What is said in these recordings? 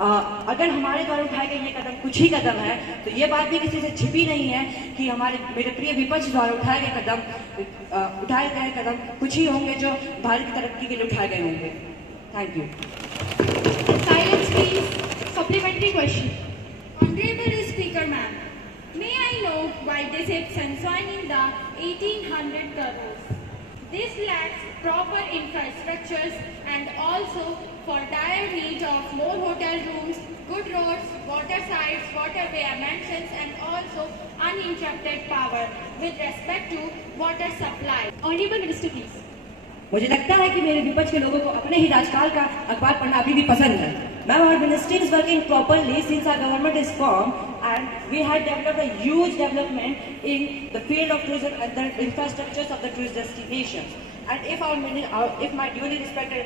अगर हमारे द्वारा उठाए गए ये कदम कुछ ही कदम है, तो ये बात भी किसी से छिपी नहीं है कि मेरे प्रिय विपक्ष द्वारा उठाए गए कदम कुछ ही होंगे जो भारत की तरक्की के लिए उठाए गए होंगे। Thank you. Silence, please. Supplementary question. Honorable Speaker Ma'am, may I know why this is concerning the 1800 crores? This lacks proper infrastructures and also for dire need of more hotel rooms, good roads, water sites, waterway amenities and also uninterrupted power with respect to water supply. Honorable Minister, please. मुझे लगता है कि मेरे विपक्ष के लोगों को अपने ही राजकाल का अखबार पढ़ना अभी भी पसंद है। Ma'am, our ministry is working properly since our government is formed, and we had developed a huge development in the field of tourism and the infrastructures of the tourist destinations. And if my duly respected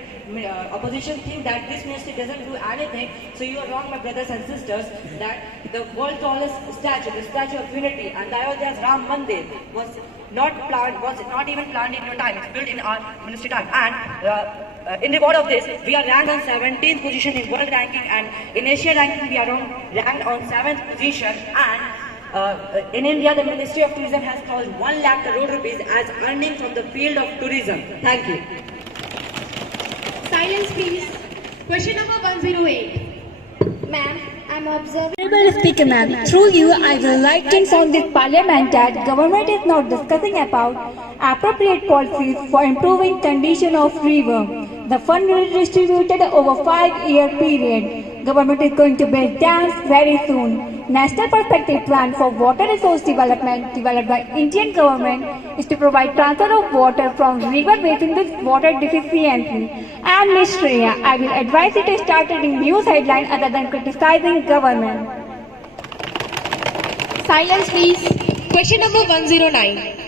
opposition think that this ministry doesn't do anything, so you are wrong, my brothers and sisters. That the world's tallest statue, the Statue of Unity, and Ayodhya's Ram Mandir was not even planned in your time. It's built in our ministry time. And in reward of this, we are ranked on 17th position in world ranking, and in Asia ranking we are ranked on 7th position. And in India, the Ministry of Tourism has called 1 lakh crore rupees as earning from the field of tourism. Thank you. Silence, please. Question number 108. Ma'am, I'm observing. Honorable Speaker Ma'am, through you I would like to inform this Parliament that government is now discussing about appropriate policies for improving condition of river. The fund will be distributed over 5-year period. Government is going to build dams very soon. National Perspective Plan for Water Resource Development developed by Indian government is to provide transfer of water from river basin with water deficiency. And Ms. Shreya, I will advise you to start reading news headlines other than criticizing government. Silence, please. Question number 109.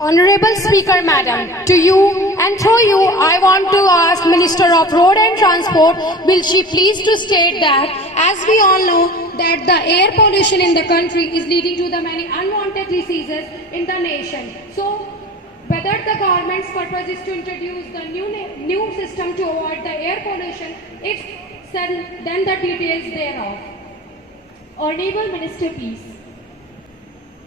Honorable Speaker Madam, to you and through you I want to ask Minister of Road and Transport, will she please to state that as we all know that the air pollution in the country is leading to the many unwanted diseases in the nation. So whether the government's purpose is to introduce the new system to avoid the air pollution, if then the details thereof. Honorable Minister, please.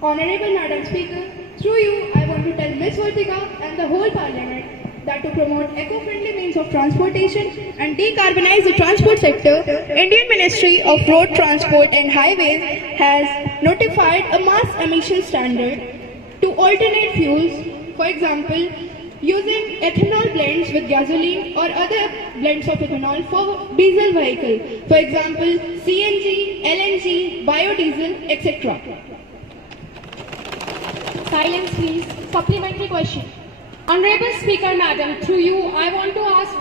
Honorable Madam Speaker, through you I want to tell Ms. Vartika and the whole Parliament that to promote eco-friendly means of transportation and decarbonize the transport sector, Indian Ministry of Road Transport and Highways has notified a mass emission standard to alternate fuels, for example, using ethanol blends with gasoline or other blends of ethanol for diesel vehicle, for example, CNG, LNG, biodiesel, etc. Silence, please. Supplementary question. Honorable Speaker Madam, through you I want to ask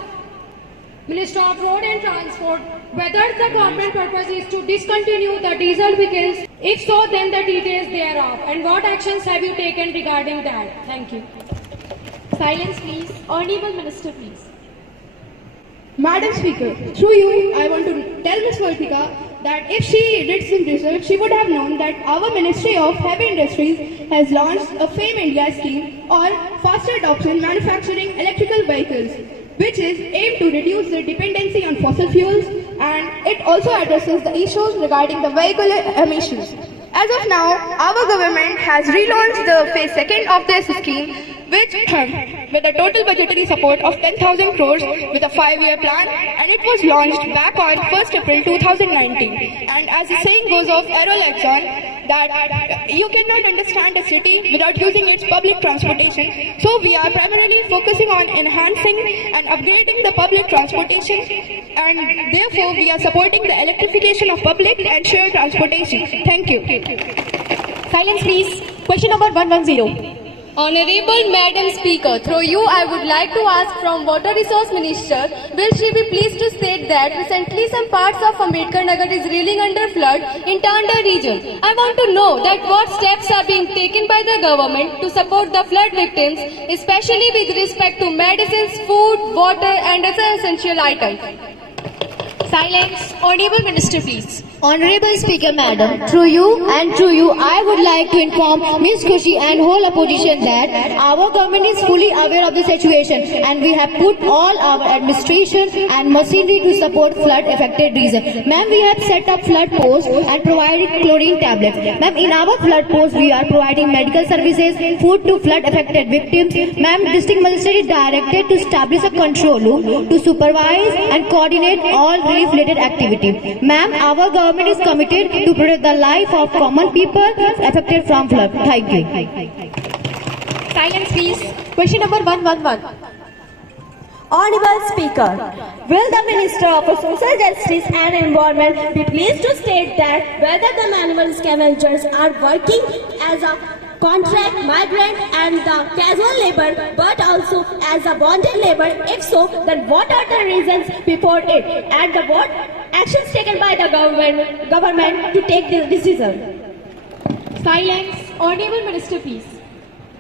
Minister of Road and Transport whether the government purpose is to discontinue the diesel vehicles. If so, then the details thereof and what actions have you taken regarding that? Thank you. Silence, please. Honorable Minister, please. Madam Speaker, through you I want to tell Ms. Vartika that if she did some research, she would have known that our Ministry of Heavy Industries has launched a FAME India scheme or faster adoption manufacturing electrical vehicles, which is aimed to reduce the dependency on fossil fuels, and it also addresses the issues regarding the vehicle emissions. As of now, our government has relaunched the phase 2nd of this scheme, which with a total budgetary support of 10,000 crores with a 5-year plan, and it was launched back on 1st April 2019. And as the saying goes of Aero Lexon, that you cannot understand a city without using its public transportation. So we are primarily focusing on enhancing and upgrading the public transportation, and therefore we are supporting the electrification of public and shared transportation. Thank you. Silence, please. Question number 110. Honorable Madam Speaker, through you I would like to ask from Water Resource Minister, will she be pleased to state that recently some parts of Ambedkar Nagar is reeling under flood in Tanda region. I want to know that what steps are being taken by the government to support the flood victims, especially with respect to medicines, food, water and other essential items. Silence. Honorable Minister, please. Honorable Speaker Madam, through you, I would like to inform Ms. Khushi and whole opposition that our government is fully aware of the situation and we have put all our administration and machinery to support flood affected regions. Ma'am, we have set up flood posts and provided chlorine tablets. Ma'am, in our flood posts we are providing medical services, food to flood affected victims. Ma'am, District Magistrate is directed to establish a control room to supervise and coordinate all relief related activity. Ma'am, our government is committed to protect the life of common people affected from flood. Thank you. Silence please. Question number 111. Honorable Speaker, will the Minister of Social Justice and Environment be pleased to state that whether the manual scavengers are working as a contract migrant and the casual labor but also as a bonded labor? If so, then what are the reasons before it and the what actions taken by the government to take this decision? Silence. Honorable Minister please.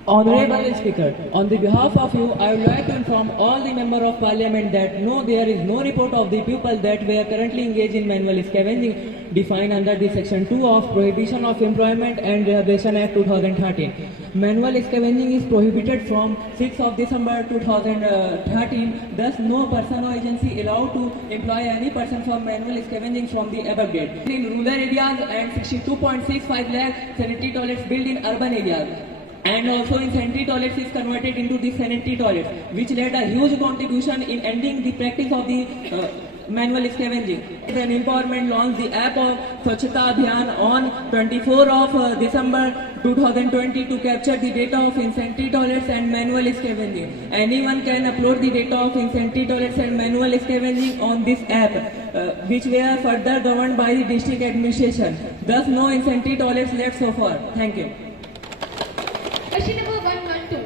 Honorable Speaker, on the behalf of you, I would like to inform all the Member of Parliament that no, there is no report of the people that were currently engaged in manual scavenging defined under the Section 2 of Prohibition of Employment and Rehabilitation Act 2013. Manual scavenging is prohibited from 6th of December 2013. Thus, no person or agency allowed to employ any person for manual scavenging from the above date. In rural areas and 62.65 lakh sanitary toilets built in urban areas. And also in sanitary toilets is converted into the sanitary toilets, which led a huge contribution in ending the practice of the manual scavenging. An empowerment launched the app of Swachhata Abhiyan on 24 of December 2020 to capture the data of sanitary toilets and manual scavenging. Anyone can upload the data of sanitary toilets and manual scavenging on this app, which were further governed by the district administration. Thus, no sanitary toilets left so far. Thank you. Question number 112.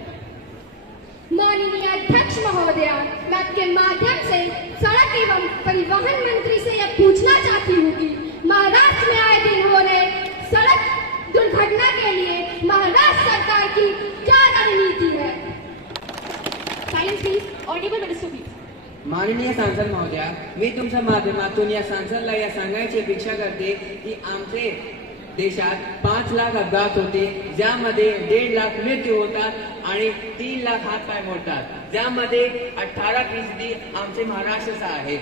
माननीय अध्यक्ष महोदया, मैं आपके माध्यम से सड़क एवं परिवहन मंत्री से यह पूछना चाहती हूँ कि महाराष्ट्र में आए दिन हो रहे सड़क दुर्घटना के लिए महाराष्ट्र सरकार की क्या रणनीति है? Silence please. Honorable Minister please. माननीय सांसद महोदया, मी तुमच्या माध्यमातून या सांसदला या सांगायची अपेक्षा करते की आमचे देशात 5 लाख अपघात होते, ज्यामध्ये 1.5 लाख मृत्यू होतात आणि 3 लाख हातपाय मोडतात, ज्यामध्ये 18% आमचे महाराष्ट्राचा आहे.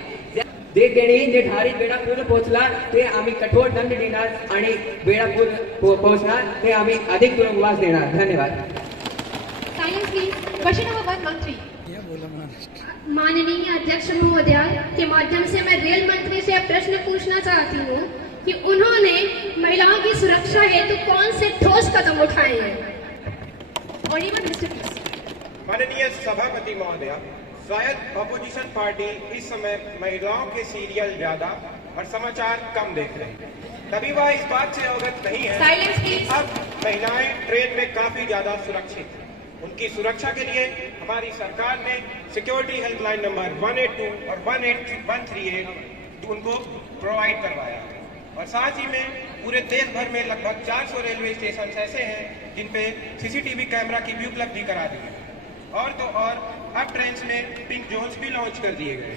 जे ठारी बेडापूर पोहोचला ते आम्ही कठोर दंड देणार आणि बेडापूर पोहोचणार ते आम्ही अधिक तुरुंगवास देणार. धन्यवाद. Silence please. Question number 113. माननीय अध्यक्ष महोदया के माध्यम से मैं रेल मंत्री से प्रश्न पूछना चाहती हूँ कि उन्होंने महिलाओं की सुरक्षा हेतु कौन से ठोस कदम उठाए हैं? Honorable Minister please. माननीय सभापति महोदया, शायद अपोजिशन पार्टी इस समय महिलाओं के सीरियल ज्यादा और समाचार कम देख रहे हैं, तभी वह इस बात से अवगत नहीं है Silence please. अब महिलाएं ट्रेन में काफी ज्यादा सुरक्षित हैं. उनकी सुरक्षा के लिए हमारी सरकार ने सिक्योरिटी हेल्पलाइन नंबर 182 और 138 उनको प्रोवाइड करवाया और साथ ही में पूरे देश भर में लगभग 400 रेलवे स्टेशन ऐसे हैं जिन पे सीसीटीवी कैमरा की भी उपलब्धि करा दी है. और तो और अब ट्रेन में पिंक जोन्स भी लॉन्च कर दिए गए,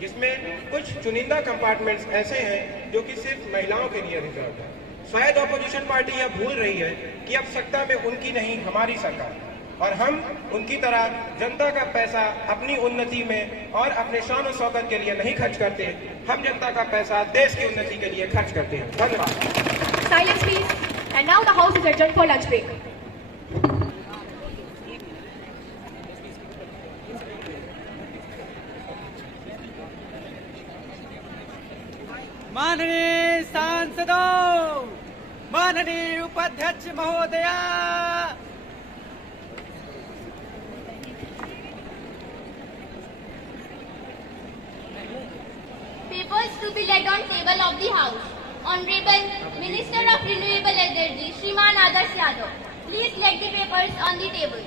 जिसमें कुछ चुनिंदा कंपार्टमेंट्स ऐसे हैं जो कि सिर्फ महिलाओं के लिए रिजर्व है. शायद अपोजिशन पार्टी यह भूल रही है कि अब सत्ता में उनकी नहीं हमारी सरकार है और हम उनकी तरह जनता का पैसा अपनी उन्नति में और अपने शान और शौकत के लिए नहीं खर्च करते. हम जनता का पैसा देश की उन्नति के लिए खर्च करते हैं. धन्यवाद. Silence please. And now the house is adjourned for lunch break. माननीय सांसदों, माननीय उपाध्यक्ष महोदया, papers to be laid on table of the house. Honorable Minister of Renewable Energy, Shriman Adarsh Yadav, please lay the papers on the table.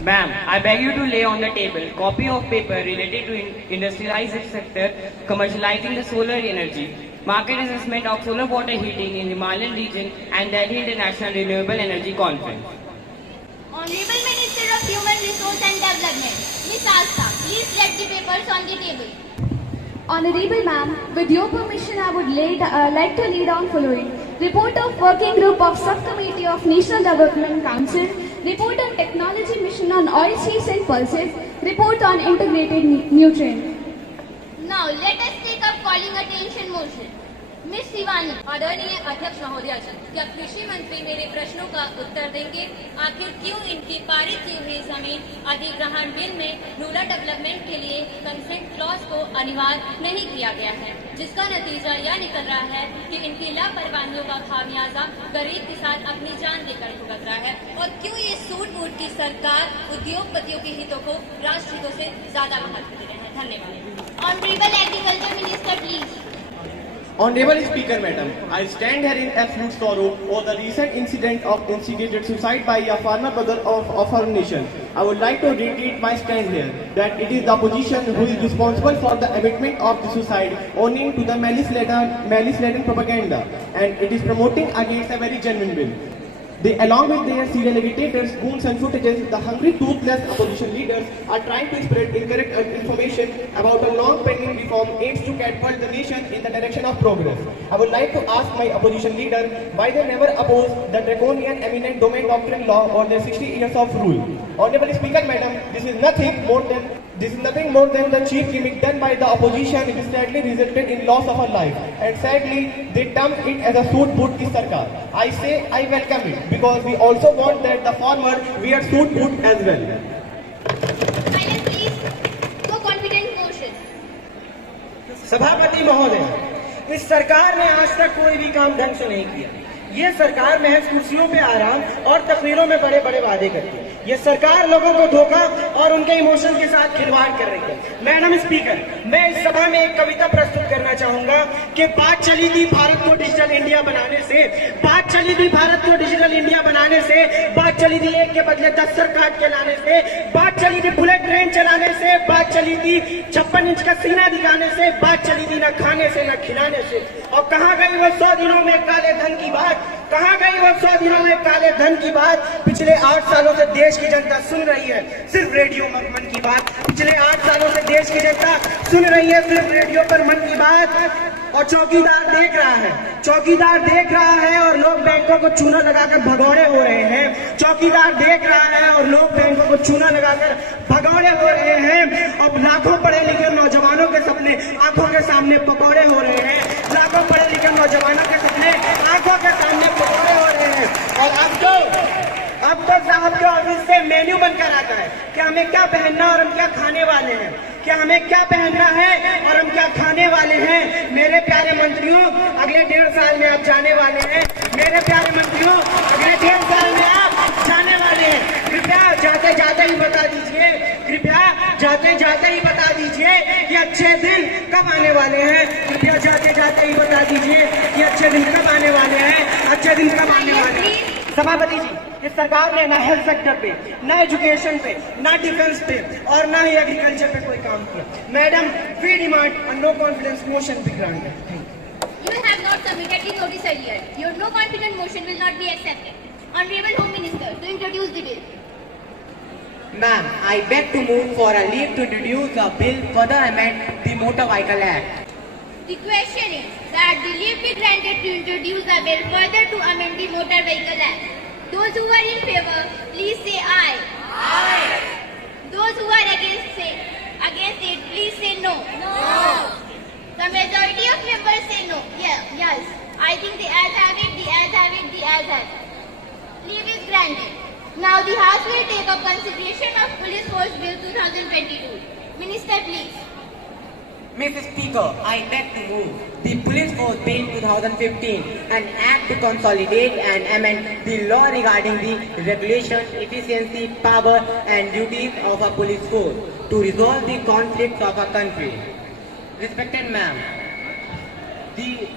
Ma'am, I beg you to lay on the table copy of paper related to industrialized sector commercializing the solar energy, market assessment of solar water heating in the Himalayan region and Delhi International Renewable Energy Conference. Honorable Minister of Human Resource and Development, Ms. Asta, please lay the papers on the table. Honorable Ma'am, with your permission, I would like to lay down following. Report of Working Group of Subcommittee of National Development Council, Report on Technology Mission on Oilseeds and Pulses, Report on Integrated Nutrient. Now let us take up calling attention motion. Miss Shivani. आदरणीय अध्यक्ष महोदया जी, क्या कृषि मंत्री मेरे प्रश्नों का उत्तर देंगे? आखिर क्यों इनकी पारित की हुई जमीन अधिग्रहण बिल में रूरल डेवलपमेंट के लिए कंसेंट क्लॉज को अनिवार्य नहीं किया गया है, जिसका नतीजा यह निकल रहा है कि इनकी लापरवाहियों का खामियाजा गरीब किसान अपनी जान देकर भुगत रहा है? और क्यों ये सूट बूट की सरकार उद्योगपतियों के हितों को राष्ट्र हितों से ज्यादा महत्व दे रहे हैं? धन्यवाद। Honorable Agriculture Minister, please. Honorable Speaker, Madam, I stand here in absolute sorrow over the recent incident of instigated suicide by a farmer brother of our nation. I would like to reiterate my stand here that it is the opposition who is responsible for the abatement of the suicide owing to the malice-laden propaganda, and it is promoting against a very genuine bill. They, along with their serial agitators, goons and footages, the hungry, toothless opposition leaders are trying to spread incorrect information about a long-pending reform aims to catapult the nation in the direction of progress. I would like to ask my opposition leader why they never oppose the draconian eminent domain doctrine law or their 60 years of rule. Honorable Speaker, Madam, this is nothing more than the cheap gimmick done by the opposition, which sadly resulted in loss of a life. And sadly, they term it as a suit boot ki sarkar. I say I welcome it because we also want that the farmer wear suit boot as well. Silence please. No confident motion. सभापति महोदय, इस सरकार ने आज तक कोई भी काम ढंग से नहीं किया। ये सरकार महज कुर्सियों पे आराम और तकरीरों में बड़े बड़े वादे करती है। ये सरकार लोगों को धोखा और उनके इमोशन के साथ खिलवाड़ कर रही है। मैडम स्पीकर, मैं इस सभा में एक कविता प्रस्तुत करना चाहूंगा कि बात चली थी भारत को डिजिटल इंडिया बनाने से, बात चली थी भारत को डिजिटल इंडिया बनाने से, बात चली थी एक के बदले 10 सर काट के लाने से, बात चली थी बुलेट ट्रेन चलाने से, बात चली थी 56 इंच का सीना दिखाने से, बात चली थी न खाने से न खिलाने से। और कहाँ गई वो 100 दिनों में काले धन की बात, कहाँ गई वो 100 दिनों में काले धन की बात? पिछले 8 सालों से देश की जनता सुन रही है सिर्फ रेडियो पर मन की बात। पिछले 8 सालों से देश की जनता सुन रही है सिर्फ रेडियो पर मन की बात। और चौकीदार देख रहा है, चौकीदार देख रहा है और लोग बैंकों को चूना लगाकर भगौड़े हो रहे हैं। चौकीदार देख रहा है और लोग बैंकों को चूना लगाकर भगौड़े हो रहे हैं। अब लाखों पढ़े लिखे नौजवानों के सपने आंखों के सामने पकौड़े हो रहे हैं। लाखों पढ़े लिखे नौजवानों के सपने आंखों के सामने पकौड़े हो रहे हैं। और अब तो साहब के ऑफिस से मेन्यू बनकर आता है कि हमें क्या पहनना और हम क्या खाने वाले हैं, कि हमें क्या पहनना है और हम क्या खाने वाले हैं। मेरे प्यारे मंत्रियों, अगले 1.5 साल में आप जाने वाले हैं। मेरे प्यारे मंत्रियों, अगले 1.5 साल में आप जाने वाले हैं। कृपया जाते जाते ही बता दीजिए, कृपया जाते जाते ही बता दीजिए कि अच्छे दिन कब आने वाले हैं। कृपया जाते जाते ही बता दीजिए कि अच्छे दिन कब आने वाले हैं, अच्छे दिन कब आने वाले हैं। सभापति जी, इस सरकार ने ना हेल्थ सेक्टर पे, ना एजुकेशन पे, ना डिफेंस पे और ना ही एग्रीकल्चर पे कोई काम किया। Madam, we demand a no confidence motion be granted. You have not submitted the notice earlier. Your no confidence motion will not be accepted. Honorable Home Minister, to introduce the bill. Ma'am, I beg to move for a leave to introduce a bill further amend the Motor Vehicle Act. The question is that the leave be granted to introduce a bill further to amend the Motor Vehicle Act. Those who are in favor, please say aye. Aye. Those who are against it, please say no. No. The majority of members say no. Yes. I think the ayes have it, the ayes have it, the ayes have it. Leave is granted. Now the House will take up consideration of Police Force Bill 2022. Minister, please. Mr. Speaker, I beg to move the Police Force Bill 2015, an act to consolidate and amend the law regarding the regulation, efficiency, power and duties of a police force to resolve the conflicts of a country. Respected ma'am,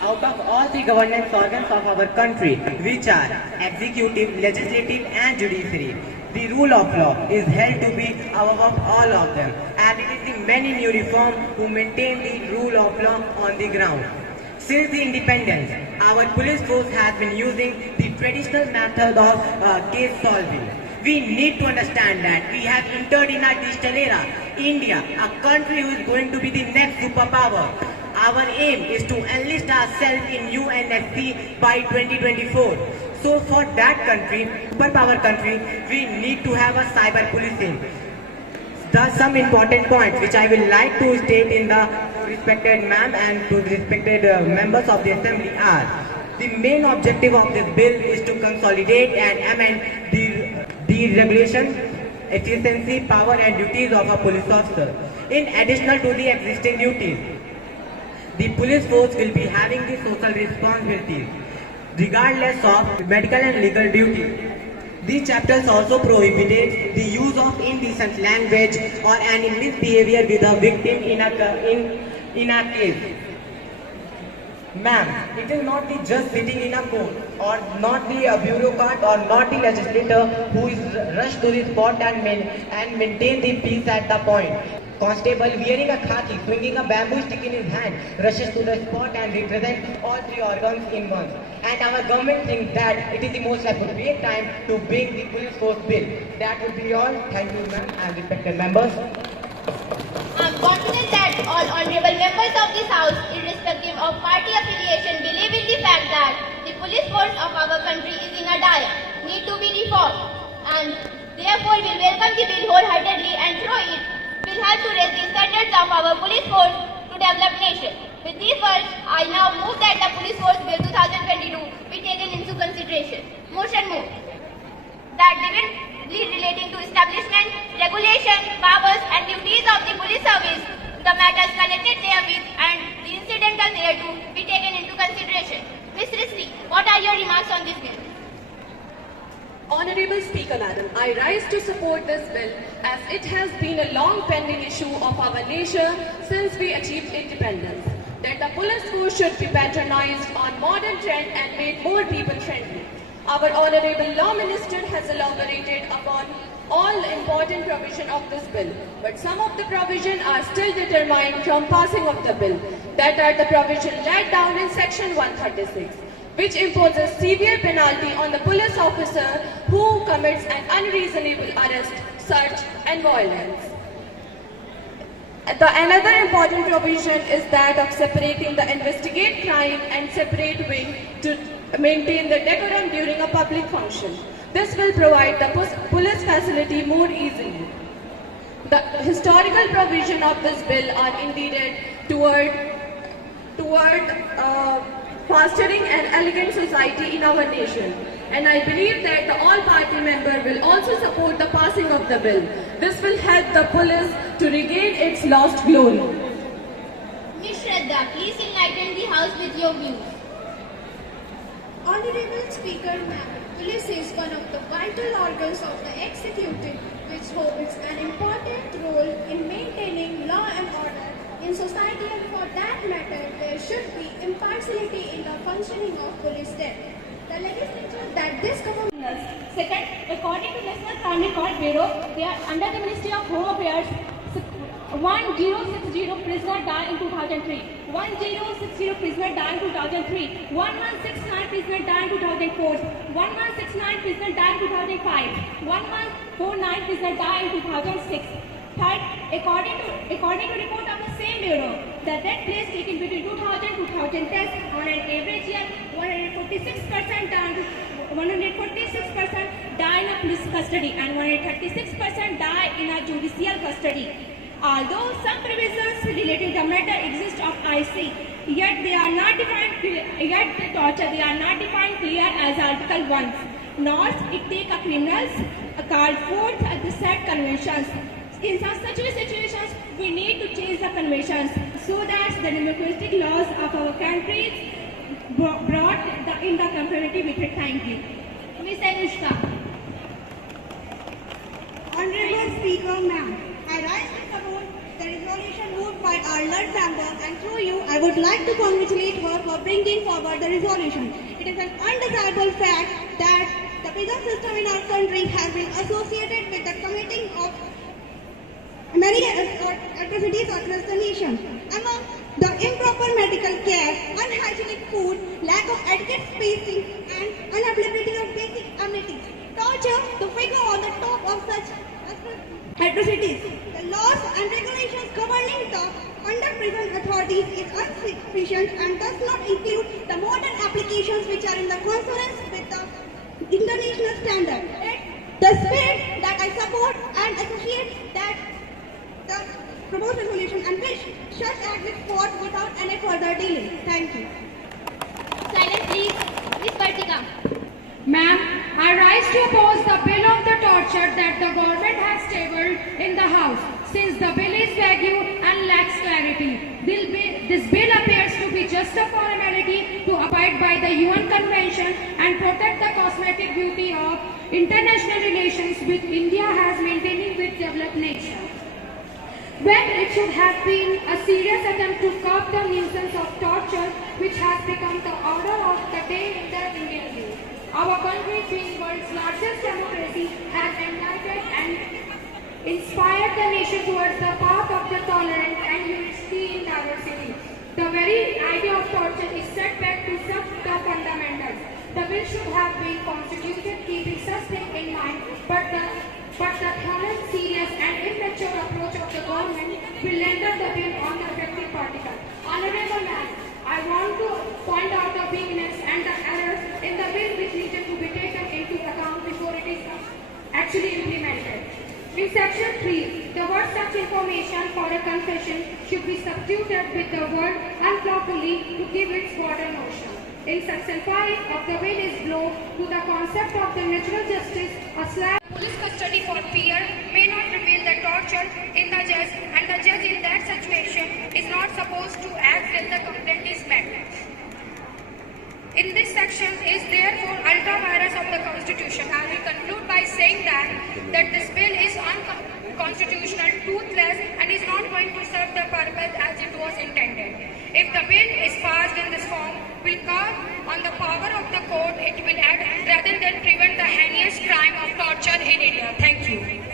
out of all the governance organs of our country, which are executive, legislative and judiciary, the rule of law is held to be above all of them, and it is the many new reforms to maintain the rule of law on the ground. Since the independence, our police force has been using the traditional method of case solving. We need to understand that we have entered in a digital era. India, a country who is going to be the next superpower. Our aim is to enlist ourselves in UNSC by 2024. So for that country, superpower country, we need to have a cyber policing. There are some important points which I will like to state in the respected ma'am and to the respected members of the assembly are: the main objective of this bill is to consolidate and amend the regulation, efficiency, power and duties of a police officer. In addition to the existing duties, the police force will be having the social responsibilities regardless of medical and legal duties. These chapters also prohibited the use of indecent language or any misbehavior with a victim in a case. Ma'am, it is not the judge sitting in a court or not the bureaucrat or not the legislator who is rushed to the spot and maintain the peace at the point. Constable wearing a khaki, swinging a bamboo stick in his hand, rushes to the spot and represents all three organs in one. And our government thinks that it is the most appropriate time to bring the police force bill. That would be all. Thank you, ma'am, and respected members. I am confident that all honorable members of this House, irrespective of party affiliation, believe in the fact that the police force of our country is in a dire need to be reformed, and therefore will welcome the bill wholeheartedly and through it will help to raise the standards of our police force to develop nation. With these words, I now move that the Police Force Bill 2022 be taken into consideration. Motion moved that the bill relating to establishment, regulation, powers and duties of the police service, the matters connected therewith and the incidental thereto be taken into consideration. Ms. Risri, what are your remarks on this bill? Honorable Speaker Madam, I rise to support this bill as it has been a long pending issue of our nation since we achieved independence, that the police force should be patronized on modern trend and made more people friendly. Our Honorable Law Minister has elaborated upon all important provision of this bill, but some of the provision are still determined from passing of the bill, that are the provision laid down in section 136. Which imposes severe penalty on the police officer who commits an unreasonable arrest, search and violence. Another important provision is that of separating the investigate crime and separate wing to maintain the decorum during a public function. This will provide the police facility more easily. The historical provision of this bill are indeed toward fostering an elegant society in our nation, and I believe that the all-party member will also support the passing of the bill. This will help the police to regain its lost glory. Ms. Shraddha, please enlighten the House with your views. Honorable Speaker, police is one of the vital organs of the executive, which holds an important role in maintaining law and order in society, and for that matter, there should be impartiality in the functioning of police there. The legislature that this government... Second, according to National Crime Record Bureau, they are under the Ministry of Home Affairs. 1060 prisoner died in 2003, 1060 prisoner died in 2003, 1169 prisoner died in 2004, 1169 prisoner died in 2005, 1149 prisoner died in 2006. Third, according to report of the same bureau, the death place taken between 2000 and 2010 on an average year, 146% die in a police custody and 136% die in a judicial custody. Although some provisions relating to the matter exist of IC, yet they are not defined. Yet the torture they are not defined clear as Article 1. Nor it take a criminals called forth at the said conventions. In such situations, we need to change the conventions so that the democratic laws of our country brought in the conformity with it. Thank you. Ms. Anushka. Honorable Speaker, ma'am, I rise to support the resolution moved by our learned member, and through you, I would like to congratulate her for bringing forward the resolution. It is an undesirable fact that the prison system in our country has been associated with the committing of many atrocities across the nation. Among the improper medical care, unhygienic food, lack of adequate spacing, and unavailability of basic amenities, torture, the figure on the atrocities. The laws and regulations governing the under prison authorities is insufficient and does not include the modern applications which are in the consonance with the international standard. The spirit that I support and associate that the proposed resolution and wish such act is fought without any further delay. Thank you. Silence please. Miss Vartika. Ma'am, I rise to oppose the bill of the torture that the government has tabled in the House, since the bill is vague and lacks clarity. This bill appears to be just a formality to abide by the UN Convention and protect the cosmetic beauty of international relations which India has maintaining with developed nations, when it should have been a serious attempt to curb the nuisance of torture which has become the order of the day in the Indian youth. Our country, being world's largest democracy, has enlightened and inspired the nation towards the path of the tolerance and unity in diversity. The very idea of torture is set back to such the fundamentals. The bill should have been constituted keeping such things in mind, but the thorough, serious and immature approach of the government will render the bill on the effective particle. Honorable Ma'am, I want to point out the weakness and the errors in the bill which needed to be taken into account before it is actually implemented. In section 3, the word such information for a confession should be substituted with the word unlawfully to give its broader notion. In section 5 of the bill is blow to the concept of the natural justice, a slap police custody for fear may not reveal the torture in the judge, and the judge in that situation is not supposed to act till the complaint is met. In this section is therefore ultra virus of the Constitution. I will conclude by saying that this bill is unconstitutional, toothless, and is not going to serve the purpose as it was intended. If the bill is passed in this form, will curb on the power of the court, it will add rather than prevent the heinous crime of torture in India. Thank you.